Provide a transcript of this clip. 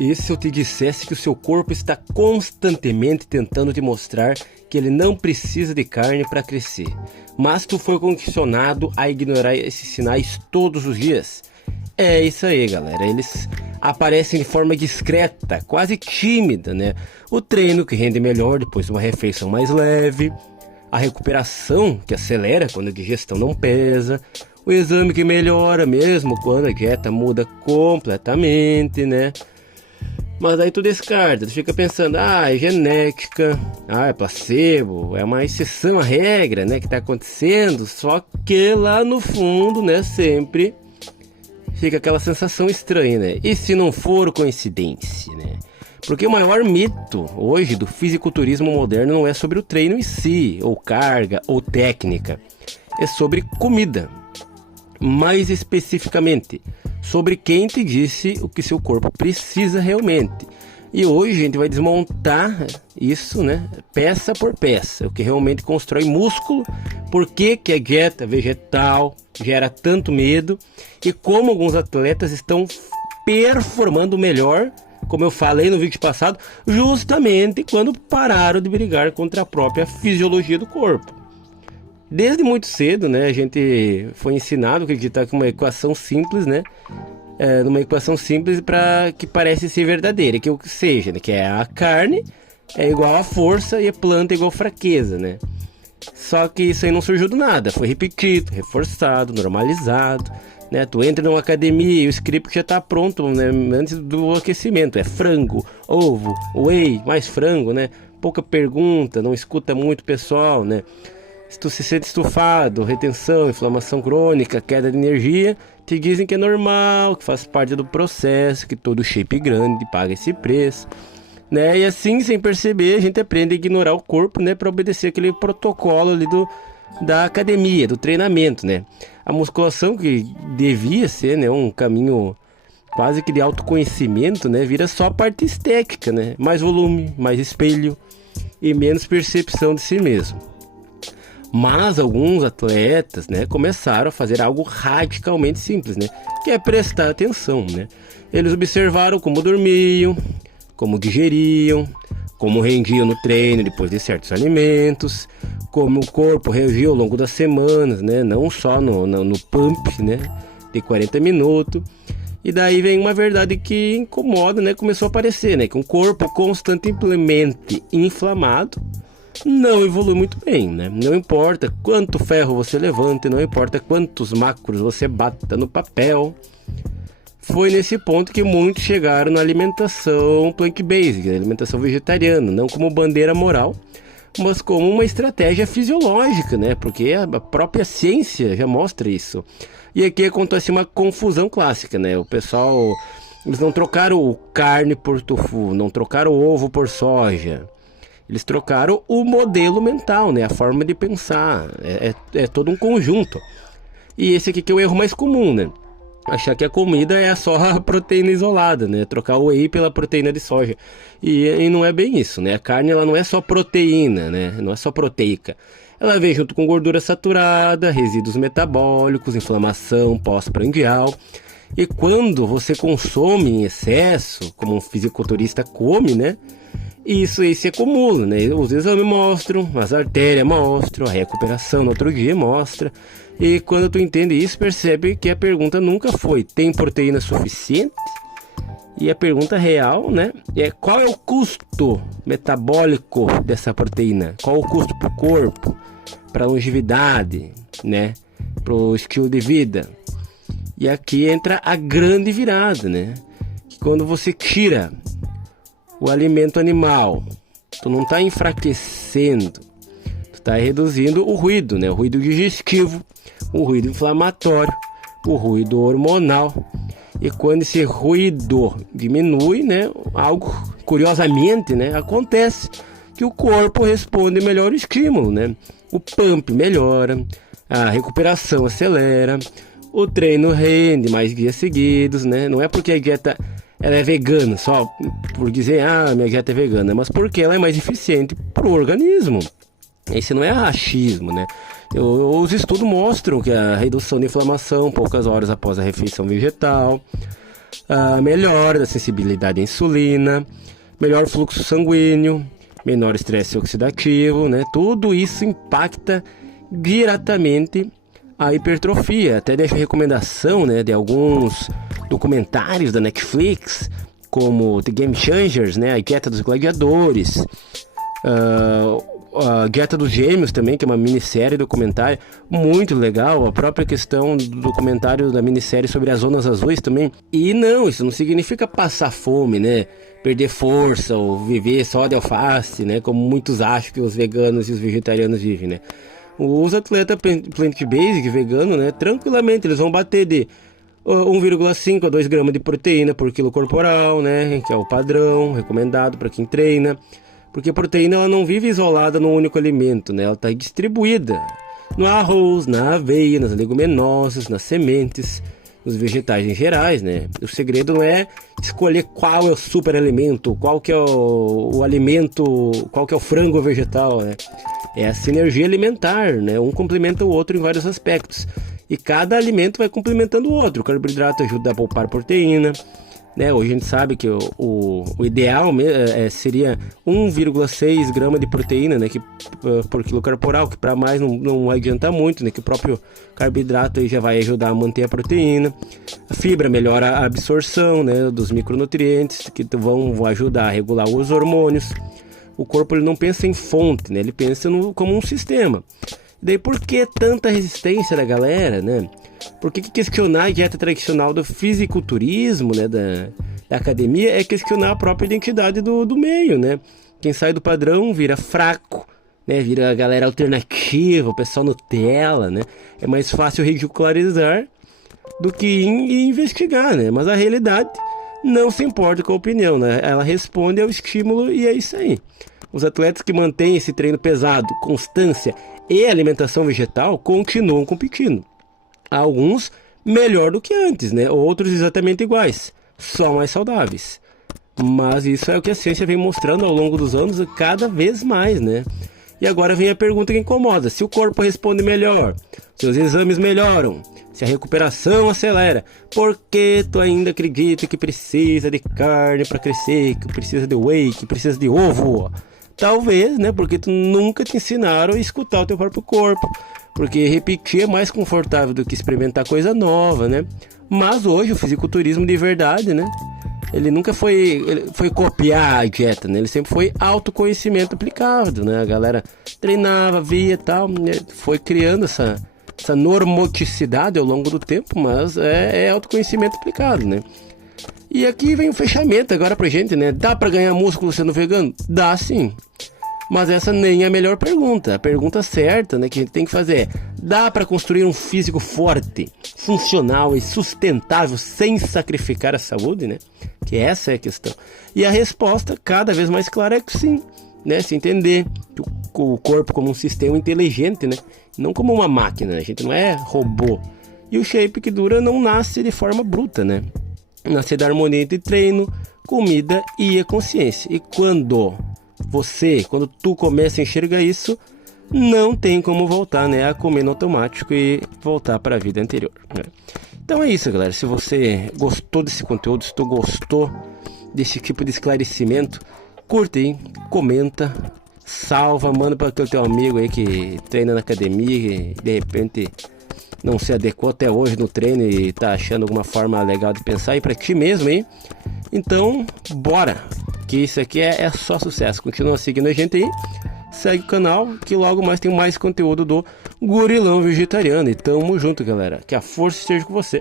E se eu te dissesse que o seu corpo está constantemente tentando te mostrar que ele não precisa de carne para crescer, mas tu foi condicionado a ignorar esses sinais todos os dias? É isso aí, galera. Eles aparecem de forma discreta, quase tímida, né? O treino que rende melhor depois de uma refeição mais leve, a recuperação que acelera quando a digestão não pesa, o exame que melhora mesmo quando a dieta muda completamente, né? Mas aí tu descarta, tu fica pensando, é genética, é placebo, é uma exceção à regra, né, que tá acontecendo, só que lá no fundo, né, sempre fica aquela sensação estranha, né? E se não for coincidência, né? Porque o maior mito hoje do fisiculturismo moderno não é sobre o treino em si, ou carga, ou técnica, é sobre comida. Mais especificamente, sobre quem te disse o que seu corpo precisa realmente. E hoje a gente vai desmontar isso, né, peça por peça, o que realmente constrói músculo, por que a dieta vegetal gera tanto medo e como alguns atletas estão performando melhor, como eu falei no vídeo passado, justamente quando pararam de brigar contra a própria fisiologia do corpo. Desde muito cedo, né, a gente foi ensinado a acreditar que uma equação simples, né, numa equação simples para que parece ser verdadeira, que seja, né, que é a carne é igual a força e a planta é igual a fraqueza, né? Só que isso aí não surgiu do nada, foi repetido, reforçado, normalizado, né? Tu entra numa academia e o script já está pronto, né, antes do aquecimento, é frango, ovo, whey, mais frango, né? Pouca pergunta, não escuta muito pessoal, né? Se tu se sente estufado, retenção, inflamação crônica, queda de energia, te dizem que é normal, que faz parte do processo, que todo shape grande paga esse preço, né? E assim, sem perceber, a gente aprende a ignorar o corpo, né, para obedecer aquele protocolo ali da academia, do treinamento, né? A musculação, que devia ser, né, um caminho quase que de autoconhecimento, né, vira só parte estética, né? Mais volume, mais espelho e menos percepção de si mesmo. Mas alguns atletas, né, começaram a fazer algo radicalmente simples, né, que é prestar atenção, né? Eles observaram como dormiam, como digeriam, como rendiam no treino depois de certos alimentos, como o corpo reagia ao longo das semanas, né, não só no pump, né, de 40 minutos. E daí vem uma verdade que incomoda, né, começou a aparecer, né, que um corpo constantemente inflamado não evolui muito bem, né? Não importa quanto ferro você levante, não importa quantos macros você bata no papel. Foi nesse ponto que muitos chegaram na alimentação plant-based, na alimentação vegetariana, não como bandeira moral, mas como uma estratégia fisiológica, né? Porque a própria ciência já mostra isso. E aqui acontece uma confusão clássica, né? O pessoal, eles não trocaram carne por tofu, não trocaram ovo por soja. Eles trocaram o modelo mental, né? A forma de pensar. É todo um conjunto. E esse aqui que é o erro mais comum, né? Achar que a comida é só a proteína isolada, né? Trocar o whey pela proteína de soja. E não é bem isso, né? A carne, ela não é só proteína, né? Não é só proteica. Ela vem junto com gordura saturada, resíduos metabólicos, inflamação pós-prandial. E quando você consome em excesso, como um fisiculturista come, né? Isso aí se acumula, né? Os exames mostram, as artérias mostram, a recuperação no outro dia mostra. E quando tu entende isso, percebe que a pergunta nunca foi: tem proteína suficiente? E a pergunta real, né, é: qual é o custo metabólico dessa proteína? Qual o custo para o corpo, para a longevidade, né, para o estilo de vida? E aqui entra a grande virada, né? Que quando você tira o alimento animal, tu não está enfraquecendo, tu está reduzindo o ruído, né? O ruído digestivo, o ruído inflamatório, o ruído hormonal. E quando esse ruído diminui, né, algo curiosamente, né, acontece que o corpo responde melhor ao estímulo, né? O pump melhora, a recuperação acelera, o treino rende mais dias seguidos, né? Não é porque a dieta ela é vegana só por dizer, minha dieta é vegana, mas porque ela é mais eficiente para o organismo. Esse não é achismo, né? Os estudos mostram que a redução de inflamação poucas horas após a refeição vegetal, melhora da sensibilidade à insulina, melhor fluxo sanguíneo, menor estresse oxidativo, né? Tudo isso impacta diretamente a hipertrofia. Até deixo recomendação, né, de alguns documentários da Netflix, como The Game Changers, né, a Dieta dos Gladiadores, a Dieta dos Gêmeos também, que é uma minissérie documentária muito legal, a própria questão do documentário da minissérie sobre as zonas azuis também. E não, isso não significa passar fome, né, perder força ou viver só de alface, né, como muitos acham que os veganos e os vegetarianos vivem, né. Os atletas plant-based vegano, né, tranquilamente eles vão bater de 1,5 a 2 gramas de proteína por quilo corporal, né, que é o padrão recomendado para quem treina. Porque a proteína ela não vive isolada num único alimento, né? Ela está distribuída no arroz, na aveia, nas leguminosas, nas sementes, nos vegetais em gerais, né? O segredo não é escolher qual é o super alimento, qual que é o alimento, qual que é o frango vegetal, né? É a sinergia alimentar, né? Um complementa o outro em vários aspectos. E cada alimento vai complementando o outro. O carboidrato ajuda a poupar proteína, né? Hoje a gente sabe que o ideal seria 1,6 grama de proteína, né, por quilo corporal, que para mais não adianta muito, né, que o próprio carboidrato aí já vai ajudar a manter a proteína. A fibra melhora a absorção, né, dos micronutrientes, que vão ajudar a regular os hormônios. O corpo ele não pensa em fonte, né, ele pensa como um sistema. Daí por que tanta resistência da galera, né? Por que questionar a dieta tradicional do fisiculturismo, né, da academia, é questionar a própria identidade do meio, né? Quem sai do padrão vira fraco, né? Vira a galera alternativa, o pessoal Nutella, né? É mais fácil ridicularizar do que investigar, né? Mas a realidade não se importa com a opinião, né? Ela responde ao estímulo e é isso aí. Os atletas que mantêm esse treino pesado, constância e alimentação vegetal continuam competindo. Alguns melhor do que antes, né? Outros exatamente iguais, só mais saudáveis. Mas isso é o que a ciência vem mostrando ao longo dos anos cada vez mais, né? E agora vem a pergunta que incomoda: se o corpo responde melhor, se os exames melhoram, se a recuperação acelera, por que tu ainda acredita que precisa de carne para crescer, que precisa de whey, que precisa de ovo? Talvez, né? Porque tu nunca te ensinaram a escutar o teu próprio corpo. Porque repetir é mais confortável do que experimentar coisa nova, né? Mas hoje o fisiculturismo de verdade, né? Ele nunca foi copiar a dieta, né? Ele sempre foi autoconhecimento aplicado, né? A galera treinava, via e tal, né? Foi criando essa normoticidade ao longo do tempo, mas é autoconhecimento aplicado, né? E aqui vem o fechamento agora pra gente, né? Dá pra ganhar músculo sendo vegano? Dá sim. Mas essa nem é a melhor pergunta. A pergunta certa, né, que a gente tem que fazer é: dá para construir um físico forte, funcional e sustentável sem sacrificar a saúde, né? Que essa é a questão. E a resposta cada vez mais clara é que sim, né? Se entender o corpo como um sistema inteligente, né? Não como uma máquina, a gente não é robô. E o shape que dura não nasce de forma bruta, né? Nasce da harmonia entre treino, comida e a consciência. E quando tu começa a enxergar isso, não tem como voltar, né, a comer no automático e voltar para a vida anterior, né? Então é isso, galera. Se você gostou desse conteúdo, se tu gostou desse tipo de esclarecimento, curte aí, comenta, salva, manda para aquele teu amigo aí que treina na academia e de repente não se adequou até hoje no treino e tá achando alguma forma legal de pensar, e para ti mesmo aí. Então, bora! Que isso aqui é só sucesso. Continua seguindo a gente aí, segue o canal, que logo mais tem mais conteúdo do Gurilão Vegetariano. E tamo junto, galera. Que a força esteja com você.